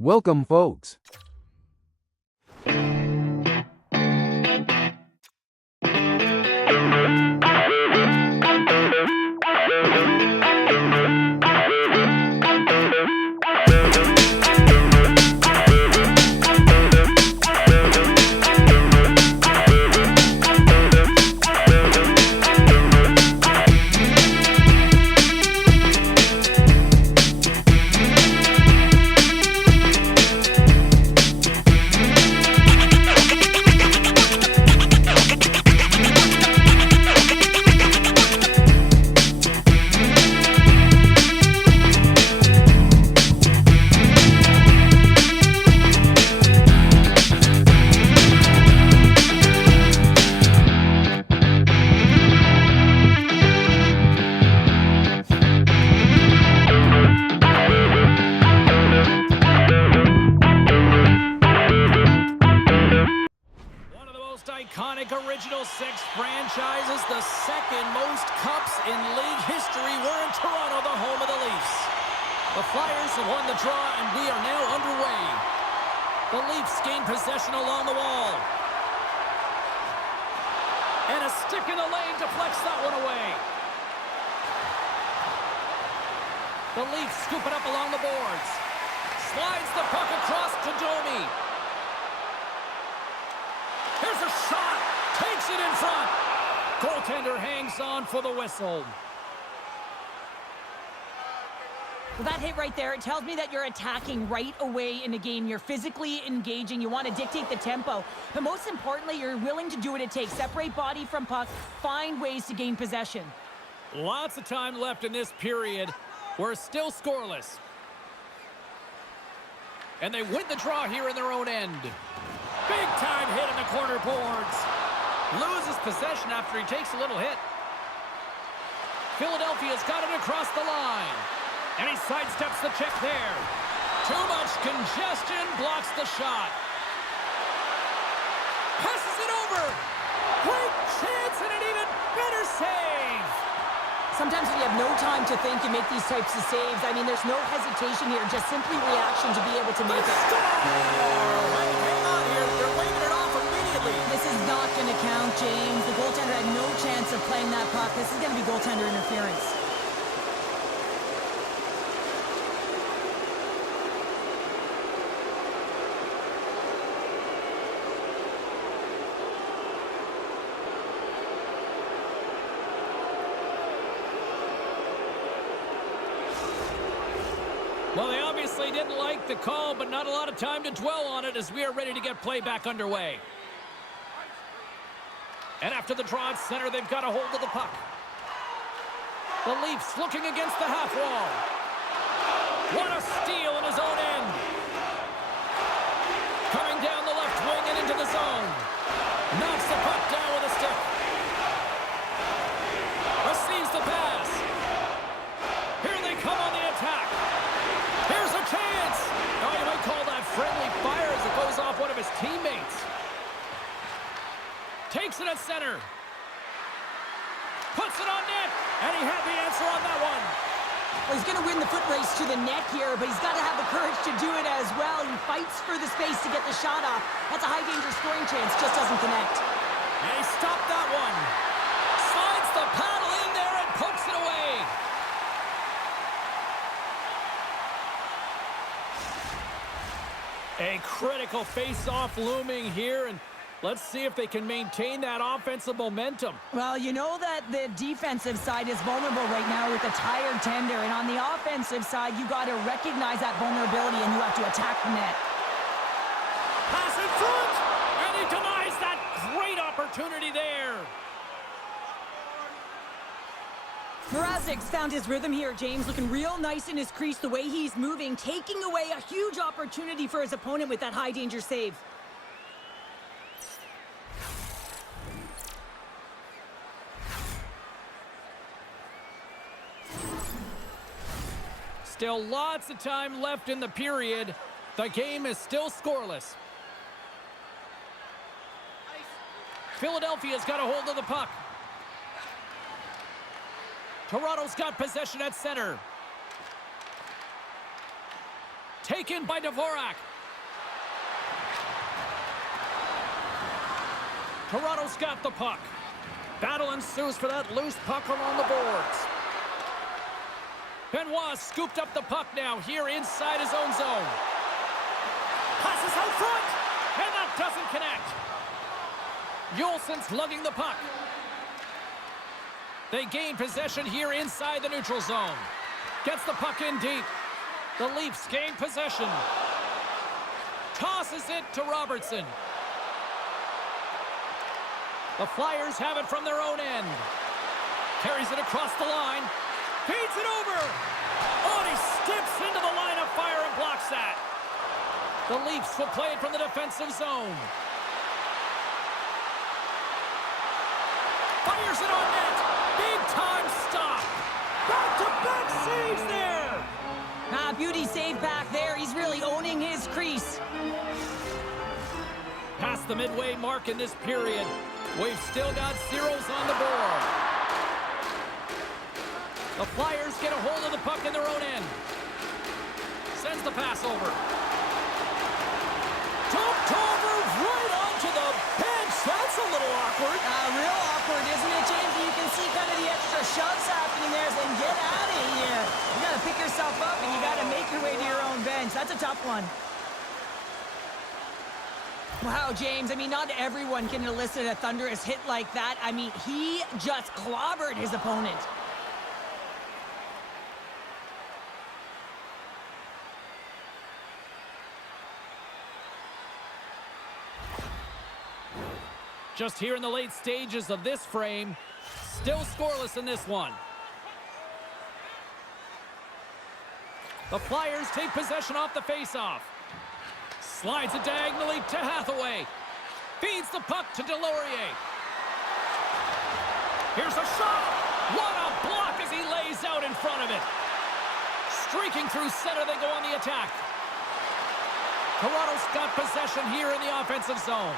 Welcome, folks. Iconic Original Six franchises, the second most cups in league history. We're in Toronto, the home of the Leafs. The Flyers have won the draw, and we are now underway. The Leafs gain possession along the wall. And a stick in the lane deflects that one away. The Leafs scoop it up along the boards. Slides the puck across to Domi. Here's a shot. Takes it in front. Goaltender hangs on for the whistle. Well, that hit right there, it tells me that you're attacking right away in the game. You're physically engaging. You want to dictate the tempo. But most importantly, you're willing to do what it takes. Separate body from puck. Find ways to gain possession. Lots of time left in this period. We're still scoreless. And they win the draw here in their own end. Big time hit in the corner boards. Loses possession after he takes a little hit. Philadelphia's got it across the line. And he sidesteps the check there. Too much congestion blocks the shot. Passes it over. Great chance and an even better save. Sometimes when you have no time to think, you make these types of saves. I mean, there's no hesitation here, just simply reaction to be able to make it. Hang on here. They're waving it off immediately. This is not going to count, James. The goaltender had no chance of playing that puck. This is going to be goaltender interference. Well, they obviously didn't like the call, but not a lot of time to dwell on it as we are ready to get play back underway. And after the draw at center, they've got a hold of the puck. The Leafs looking against the half wall. What a steal in his own end. Coming down the left wing and into the zone. Knocks the puck down with a stick. Receives the pass. Here they come on the attack. Here's a chance! Oh, you might call that friendly fire as it goes off one of his teammates. Takes it at center. Puts it on net, and he had the answer on that one. Well, he's going to win the foot race to the net here, but he's got to have the courage to do it as well. He fights for the space to get the shot off. That's a high-danger scoring chance, just doesn't connect. And he stopped that one. Slides the paddle in there and pokes it away. A critical face-off looming here, and let's see if they can maintain that offensive momentum. Well, you know that the defensive side is vulnerable right now with a tired tender, and on the offensive side, you got to recognize that vulnerability, and you have to attack the net. Pass in front, and he denies that great opportunity there. Mrazek's found his rhythm here, James, looking real nice in his crease, the way he's moving, taking away a huge opportunity for his opponent with that high-danger save. Still lots of time left in the period. The game is still scoreless. Philadelphia's got a hold of the puck. Toronto's got possession at center. Taken by Dvorak. Toronto's got the puck. Battle ensues for that loose puck along the boards. Benoit scooped up the puck now here inside his own zone. Passes out front, and that doesn't connect. Yulson's lugging the puck. They gain possession here inside the neutral zone. Gets the puck in deep. The Leafs gain possession. Tosses it to Robertson. The Flyers have it from their own end. Carries it across the line. Feeds it over. Oh, and he steps into the line of fire and blocks that. The Leafs will play it from the defensive zone. Fires it on net. Big time stop. Back-to-back saves there. Beauty save back there. He's really owning his crease. Past the midway mark in this period. We've still got zeros on the board. The Flyers get a hold of the puck in their own end. Sends the pass over. Jumped over right onto the bench. That's a little awkward. Real awkward, isn't it, James? You can see kind of the extra shoves happening there saying, get out of here. You got to pick yourself up and you got to make your way to your own bench. That's a tough one. Wow, James, I mean, not everyone can elicit a thunderous hit like that. I mean, he just clobbered his opponent. Just here in the late stages of this frame, still scoreless in this one. The Flyers take possession off the faceoff. Slides it diagonally to Hathaway. Feeds the puck to Delorier. Here's a shot. What a block as he lays out in front of it. Streaking through center, they go on the attack. Toronto's got possession here in the offensive zone.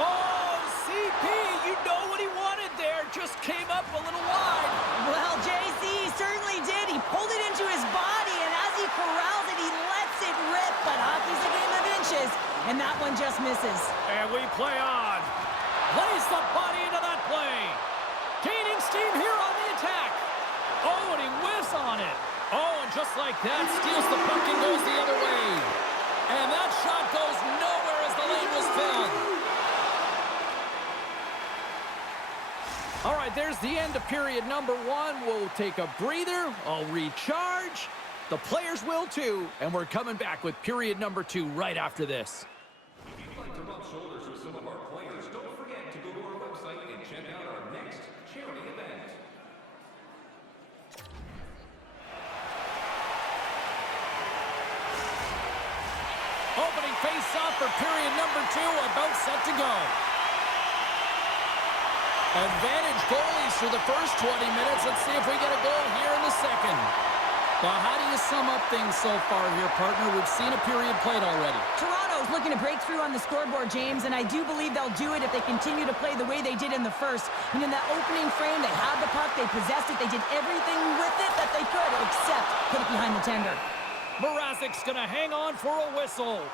Oh, CP, you know what he wanted there. Just came up a little wide. Well, JC certainly did. He pulled it into his body, and as he corrals it, he lets it rip. But hockey's a game of inches, and that one just misses. And we play on. Lays the body into that play. Gaining steam here on the attack. Oh, and he whiffs on it. Oh, and just like that, steals the puck and goes the other way. And that shot goes nowhere as the lane was filled. All right, there's the end of period number one. We'll take a breather. I'll recharge. The players will too. And we're coming back with period number two right after this. If you'd like to rub shoulders with some of our players, don't forget to go to our website and check out our next charity event. Opening face-off for period number two, about set to go. Advantage goalies through the first 20 minutes. Let's see if we get a goal here in the second. Well, how do you sum up things so far here, partner? We've seen a period played already. Toronto's looking to break through on the scoreboard, James, and I do believe they'll do it if they continue to play the way they did in the first. And in that opening frame, they had the puck, they possessed it, they did everything with it that they could, except put it behind the tender. Mrazek's going to hang on for a whistle.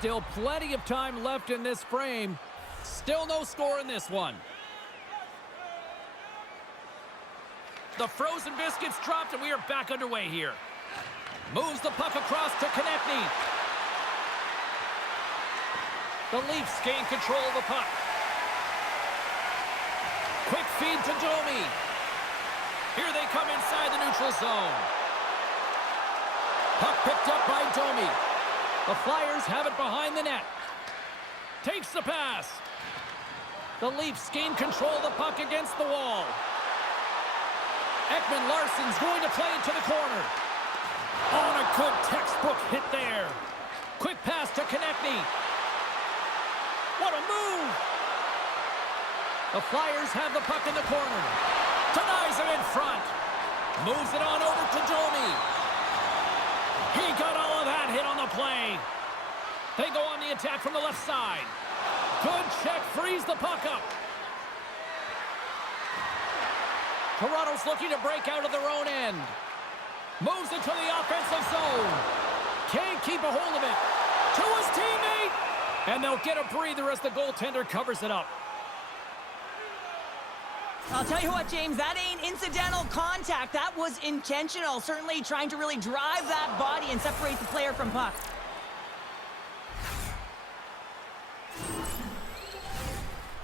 Still plenty of time left in this frame. Still no score in this one. The frozen biscuits dropped, and we are back underway here. Moves the puck across to Konechny. The Leafs gain control of the puck. Quick feed to Domi. Here they come inside the neutral zone. Puck picked up by Domi. The Flyers have it behind the net. Takes the pass. The Leafs gain control of the puck against the wall. Ekman Larsson's going to play it to the corner. On a good textbook hit there. Quick pass to Konechny. What a move! The Flyers have the puck in the corner. Denies him in front. Moves it on over to Domi. He got all of that hit on the play. They go on the attack from the left side. Good check, frees the puck up. Toronto's looking to break out of their own end. Moves it to the offensive zone. Can't keep a hold of it. To his teammate. And they'll get a breather as the goaltender covers it up. I'll tell you what, James, that ain't incidental contact. That was intentional. Certainly trying to really drive that body and separate the player from puck.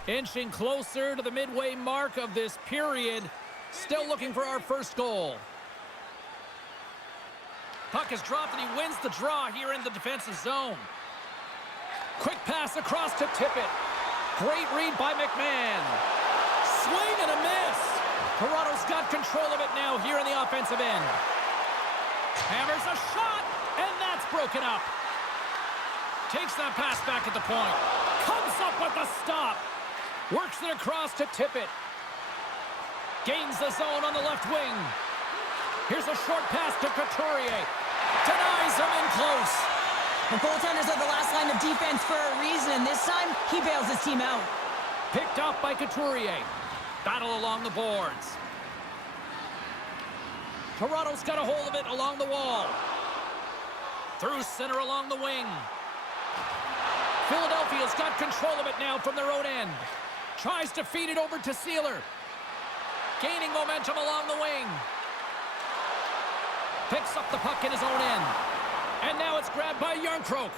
Inching closer to the midway mark of this period. Still looking for our first goal. Puck is dropped and he wins the draw here in the defensive zone. Quick pass across to Tippett. Great read by McMahon. Swing and a miss. Toronto's got control of it now here in the offensive end. Hammers a shot, and that's broken up. Takes that pass back at the point. Comes up with the stop. Works it across to Tippett. Gains the zone on the left wing. Here's a short pass to Couturier. Denies him in close. The goaltenders are the last line of defense for a reason, and this time, he bails his team out. Picked off by Couturier. Battle along the boards. Toronto's got a hold of it along the wall. Through center along the wing. Philadelphia's got control of it now from their own end. Tries to feed it over to Sealer. Gaining momentum along the wing. Picks up the puck in his own end. And now it's grabbed by Järnkrok.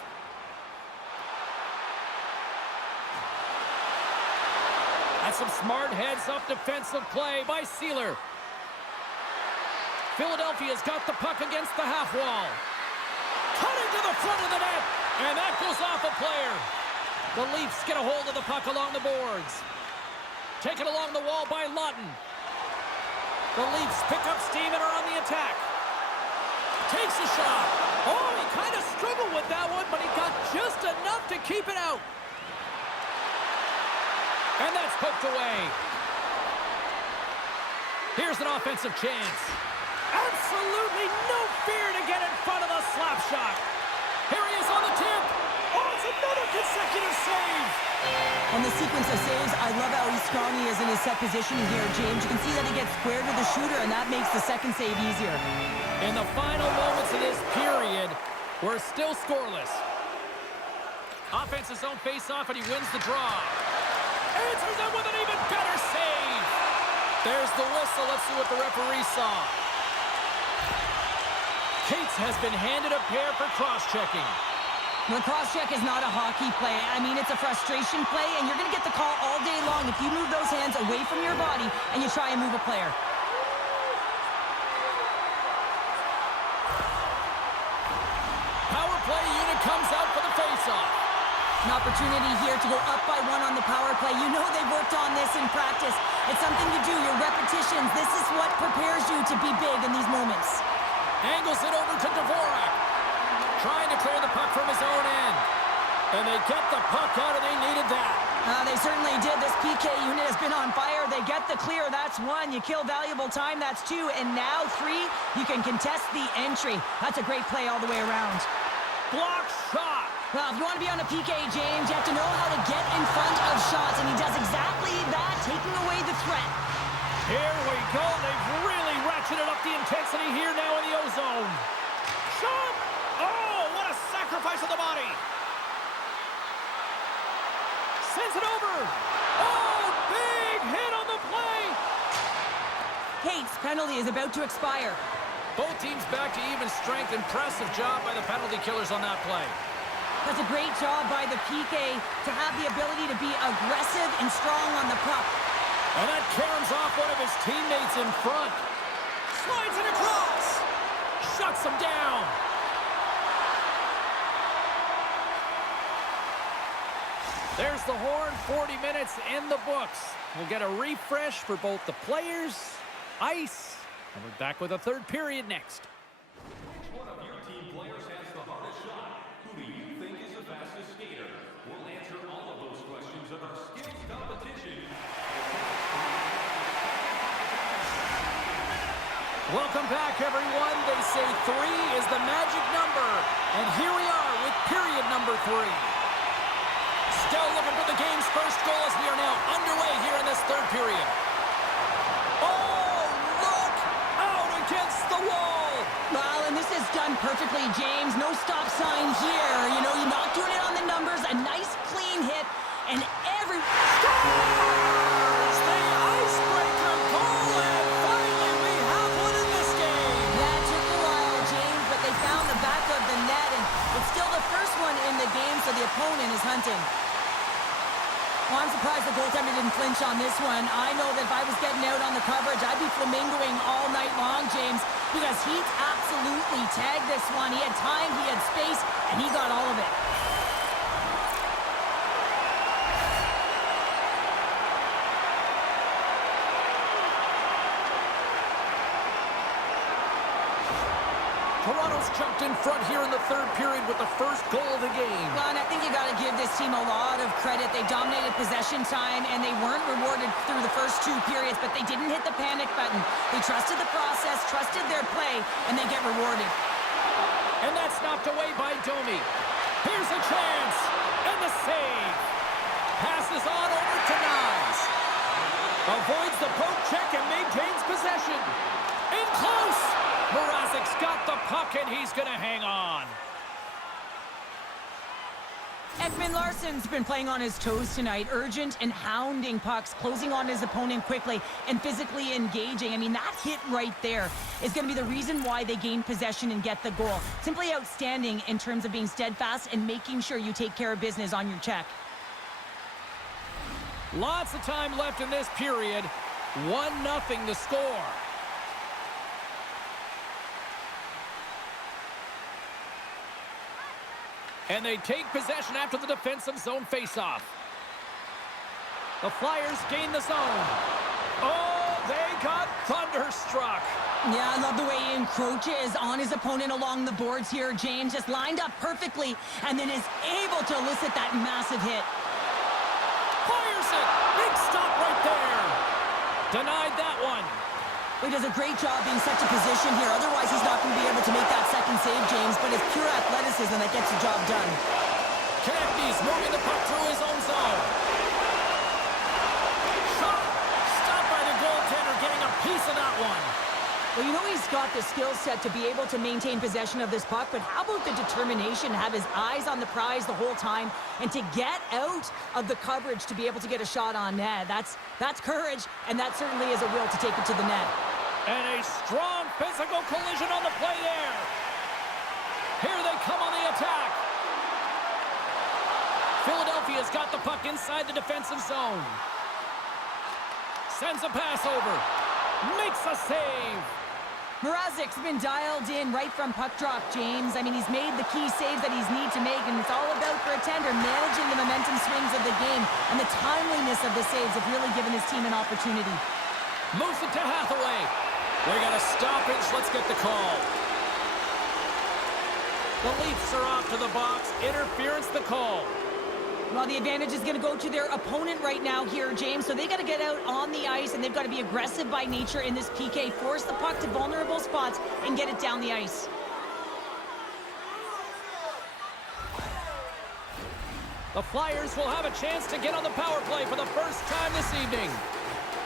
That's some smart heads-up defensive play by Sealer. Philadelphia's got the puck against the half wall. Cutting to the front of the net. And that goes off a player. The Leafs get a hold of the puck along the boards. Taken along the wall by Lawton. The Leafs pick up steam and are on the attack. Takes a shot. Oh, he kind of struggled with that one, but he got just enough to keep it out. And that's poked away. Here's an offensive chance. Absolutely no fear to get in front of the slap shot. Here he is on the tip. Oh, it's another consecutive save. On the sequence of saves, I love how strong he is in his set positioning here, James. You can see that he gets squared with the shooter, and that makes the second save easier. In the final moments of this period, we're still scoreless. Offensive zone face-off, and he wins the draw. Answers it with an even better save. There's the whistle. Let's see what the referee saw. Cates has been handed a pair for cross-checking. The cross-check is not a hockey play. I mean, it's a frustration play, and you're going to get the call all day long if you move those hands away from your body and you try and move a player. Power play unit comes out for the face-off. An opportunity here to go up by one on the power play. You know they've worked on this in practice. It's something you do, your repetitions. This is what prepares you to be big in these moments. Angles it over to Dvorak. Trying to clear the puck from his own end. And they get the puck out, and they needed that. They certainly did. This PK unit has been on fire. They get the clear. That's one. You kill valuable time. That's two. And now three, you can contest the entry. That's a great play all the way around. Block shot. Well, if you want to be on a PK, James, you have to know how to get in front of shots, and he does exactly that, taking away the threat. Here we go. They've really ratcheted up the intensity here now in the O-zone. Shot! Oh, what a sacrifice of the body. Sends it over. Oh, big hit on the play. Cates' penalty is about to expire. Both teams back to even strength. Impressive job by the penalty killers on that play. That's a great job by the PK to have the ability to be aggressive and strong on the puck. And that caroms off one of his teammates in front. Slides it across. Shuts him down. There's the horn. 40 minutes in the books. We'll get a refresh for both the players, ice, and we're back with a third period next. Which one of your team players has the hardest shot? Who do you think is the fastest skater? We'll answer all of those questions in our skills competition. Welcome back, everyone. They say 3 is the magic number. And here we are with period number 3. Still looking for the game's first goal as we are now underway here in this third period. Oh, It's done perfectly, James. No stop sign here. You know, you're not doing it on the numbers. A nice, clean hit. And every... Scores the icebreaker goal, and finally we have one in this game. That took a while, James, but they found the back of the net, and it's still the first one in the game, so the opponent is hunting. Well, I'm surprised the goaltender didn't flinch on this one. I know that if I was getting out on the coverage, I'd be flamingoing all night long, James, because he absolutely tagged this one. He had time, he had space, and he got all of it. Toronto's jumped in front here in the third period with the first goal of the game. Well, and I think you got to give this team a lot of credit. They dominated possession time, and they weren't rewarded through the first two periods, but they didn't hit the panic button. They trusted the process, trusted their play, and they get rewarded. And that's knocked away by Domi. Here's a chance, and the save. Passes on over to Nyes. Avoids the poke check and maintains possession. In close. Mrazek's got the puck, and he's going to hang on. Ekman Larsson's been playing on his toes tonight, urgent and hounding pucks, closing on his opponent quickly and physically engaging. I mean, that hit right there is going to be the reason why they gain possession and get the goal. Simply outstanding in terms of being steadfast and making sure you take care of business on your check. Lots of time left in this period. 1-0 to score. And they take possession after the defensive zone faceoff. The Flyers gain the zone. Oh, they got thunderstruck. Yeah, I love the way he encroaches on his opponent along the boards here. James just lined up perfectly and then is able to elicit that massive hit. Fires it. Big stop right there. Denied that one. He does a great job being such a position here. Otherwise, he's not going to be able to make that second save, James. But it's pure athleticism that gets the job done. Konecny's moving the puck through his own zone. Shot. Stopped by the goaltender, getting a piece of that one. Well, you know he's got the skill set to be able to maintain possession of this puck, but how about the determination to have his eyes on the prize the whole time and to get out of the coverage to be able to get a shot on net? That's courage, and that certainly is a will to take it to the net. And a strong physical collision on the play there. Here they come on the attack. Philadelphia's got the puck inside the defensive zone. Sends a pass over. Makes a save. Mrazek's been dialed in right from puck drop, James. I mean, he's made the key saves that he's need to make, and it's all about, for a tender, managing the momentum swings of the game, and the timeliness of the saves have really given his team an opportunity. Moves it to Hathaway. We got a stoppage. Let's get the call. The Leafs are off to the box. Interference the call. Well, the advantage is going to go to their opponent right now here, James, so they got to get out on the ice, and they've got to be aggressive by nature in this PK. Force the puck to vulnerable spots and get it down the ice. The Flyers will have a chance to get on the power play for the first time this evening.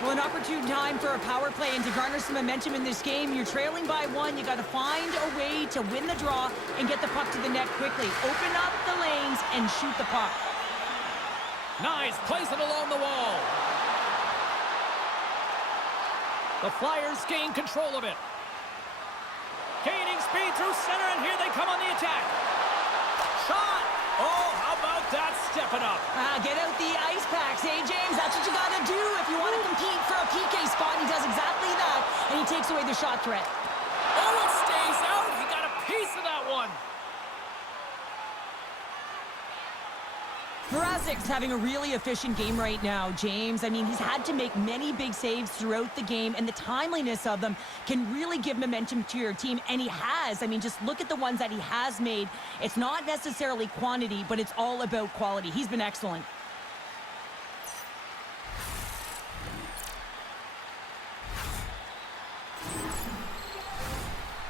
Well, an opportune time for a power play and to garner some momentum in this game. You're trailing by one. You got to find a way to win the draw and get the puck to the net quickly. Open up the lanes and shoot the puck. Nice, plays it along the wall. The Flyers gain control of it. Gaining speed through center, and here they come on the attack. Shot! Oh, how about that stepping up? Get out the ice packs, hey, James? That's what you got to do if you want to compete for a PK spot. He does exactly that, and he takes away the shot threat. Oh, it stays out. He got a piece of that one. Mrazek's having a really efficient game right now, James. I mean, he's had to make many big saves throughout the game, and the timeliness of them can really give momentum to your team, and he has. I mean, just look at the ones that he has made. It's not necessarily quantity, but it's all about quality. He's been excellent.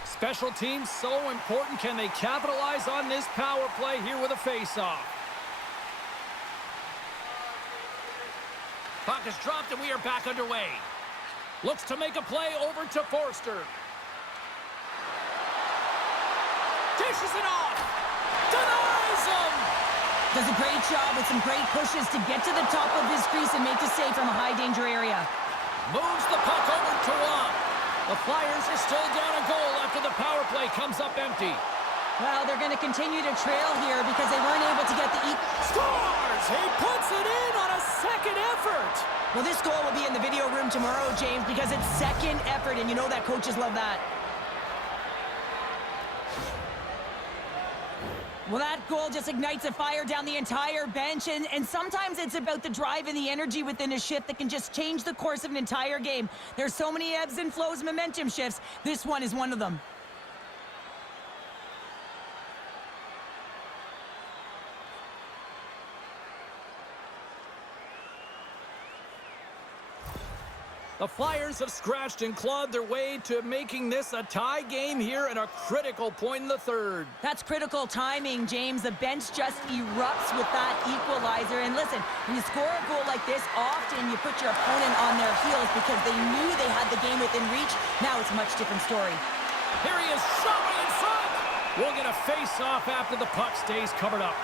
Special teams so important. Can they capitalize on this power play here with a face-off? Puck is dropped, and we are back underway. Looks to make a play over to Forster. Dishes it off. Denies him. Does a great job with some great pushes to get to the top of his crease and make the save from a high-danger area. Moves the puck over to Rob. The Flyers are still down a goal after the power play comes up empty. Well, they're going to continue to trail here because they weren't able to get the Scores! He puts it in on a second effort. Well, this goal will be in the video room tomorrow, James, because it's second effort, and you know that coaches love that. Well, that goal just ignites a fire down the entire bench, and sometimes it's about the drive and the energy within a shift that can just change the course of an entire game. There's so many ebbs and flows and momentum shifts. This one is one of them. The Flyers have scratched and clawed their way to making this a tie game here at a critical point in the third. That's critical timing, James. The bench just erupts with that equalizer. And listen, when you score a goal like this, often you put your opponent on their heels because they knew they had the game within reach. Now it's a much different story. Here he is, shot right in front. We'll get a face-off after the puck stays covered up.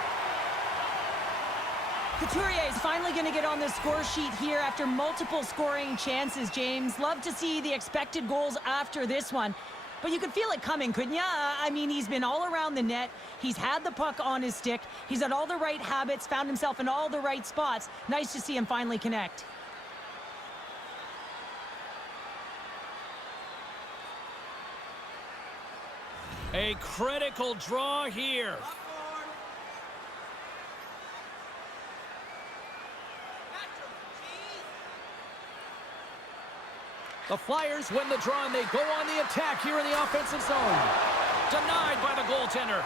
Couturier is finally going to get on the score sheet here after multiple scoring chances, James. Love to see the expected goals after this one. But you could feel it coming, couldn't you? I mean, he's been all around the net. He's had the puck on his stick. He's had all the right habits, found himself in all the right spots. Nice to see him finally connect. A critical draw here. The Flyers win the draw, and they go on the attack here in the offensive zone. Denied by the goaltender.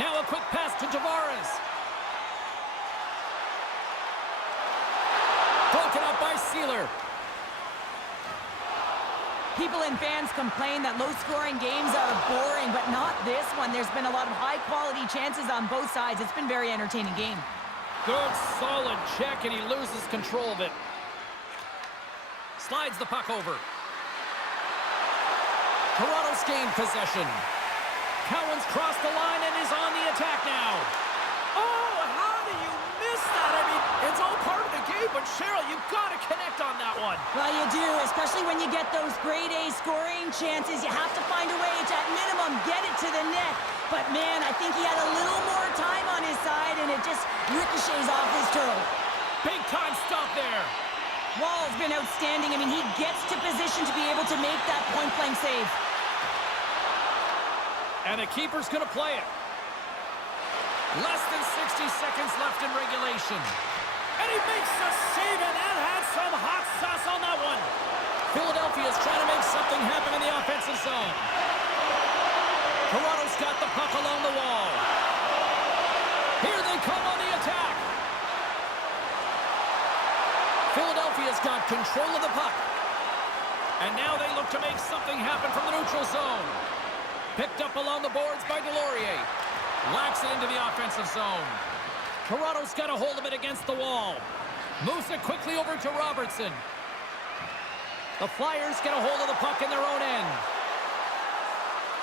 Now a quick pass to Tavares. Broken up by Sealer. People and fans complain that low-scoring games are boring, but not this one. There's been a lot of high-quality chances on both sides. It's been a very entertaining game. Good, solid check, and he loses control of it. Slides the puck over. Toronto's gained possession. Cowan's crossed the line and is on the attack now. Oh, how do you miss that? I mean, it's all part of the game, but Cheryl, you've got to connect on that one. Well, you do, especially when you get those grade A scoring chances. You have to find a way to, at minimum, get it to the net. But, man, I think he had a little more time on his side, and it just ricochets off his toe. Big-time stop there. Wall's been outstanding. I mean, he gets to position to be able to make that point-blank save. And the keeper's going to play it. Less than 60 seconds left in regulation. And he makes the save, and that had some hot sauce on that one. Philadelphia's trying to make something happen in the offensive zone. Toronto's got the puck along the wall. Here they come on the attack. Philadelphia's got control of the puck. And now they look to make something happen from the neutral zone. Picked up along the boards by Delorier. Lacks it into the offensive zone. Toronto's got a hold of it against the wall. Moves it quickly over to Robertson. The Flyers get a hold of the puck in their own end.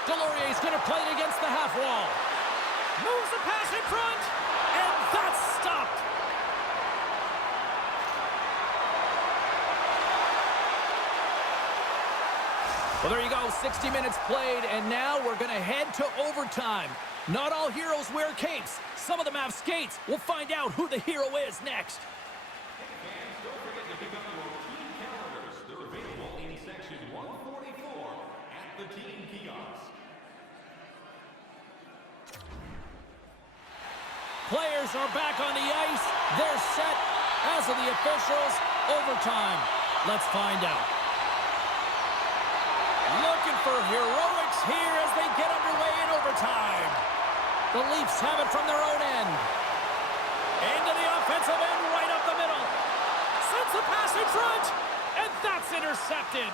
Delorier's going to play it against the half wall. Moves the pass in front. And that's stopped. Well, there you go, 60 minutes played, and now we're going to head to overtime. Not all heroes wear capes. Some of them have skates. We'll find out who the hero is next. Fans, don't forget to pick up your team calendars. They're available in section 144 at the team kiosk. Players are back on the ice. They're set. As of the officials, overtime. Let's find out. Looking for heroics here as they get underway in overtime. The Leafs have it from their own end. Into the offensive end, right up the middle. Sends the pass in front, and that's intercepted.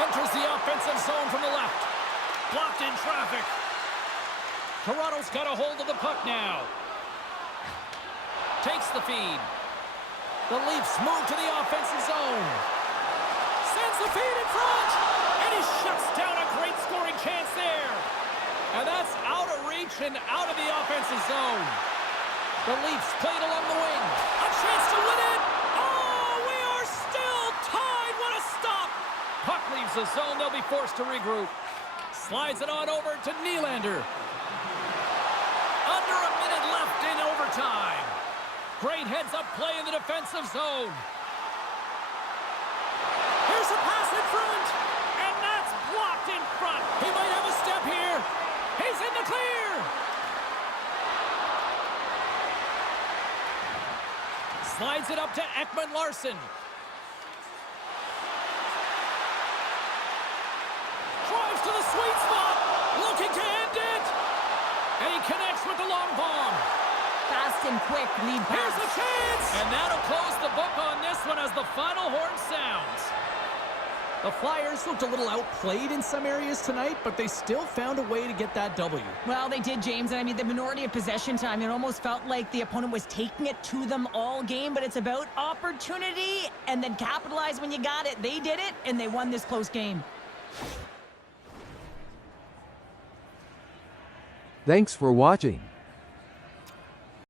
Enters the offensive zone from the left. Blocked in traffic. Toronto's got a hold of the puck now. Takes the feed. The Leafs move to the offensive zone. Sends the feed in front, and he shuts down a great scoring chance Larson out of the offensive zone. The Leafs played along the wing. A chance to win it. Oh, we are still tied. What a stop. Puck leaves the zone. They'll be forced to regroup. Slides it on over to Nylander. Under a minute left in overtime. Great heads-up play in the defensive zone. Here's a pass in front. And that's blocked in front. He might have a step here. He's in the clear. Slides it up to Ekman-Larsson. Drives to the sweet spot. Looking to end it. And he connects with the long bomb. Fast and quick lead pass. Here's the chance. And that'll close the book on this one as the final horn sounds. The Flyers looked a little outplayed in some areas tonight, but they still found a way to get that W. Well, they did, James, and I mean, the minority of possession time, it almost felt like the opponent was taking it to them all game, but it's about opportunity and then capitalize when you got it. They did it, and they won this close game. Thanks for watching.